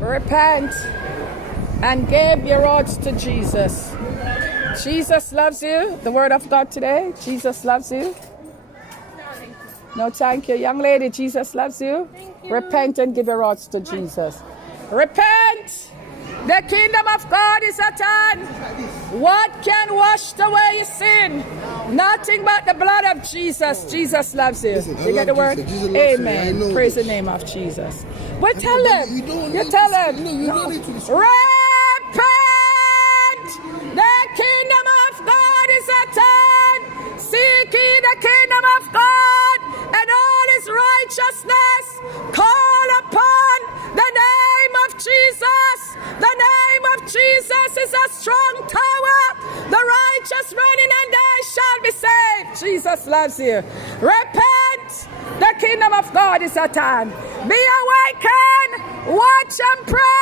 Repent and give your hearts to Jesus. Jesus loves you. The word of God today. Jesus loves you. No, thank you. Young lady, Jesus loves you. Repent and give your hearts to Jesus. Repent. The kingdom of God is at hand. What can wash away your sin? Nothing but the blood of Jesus. Jesus loves you. You get the word? Amen. Praise the name of Jesus. But tell him. You tell him. Repent. The kingdom of God is at hand. Seek ye the kingdom of God and all his righteousness. Call upon the name of Jesus. The name of Jesus is a strong tower. The righteous run in and they shall be saved. Jesus loves you. Repent. The kingdom of God is at hand. Be awakened. Watch and pray.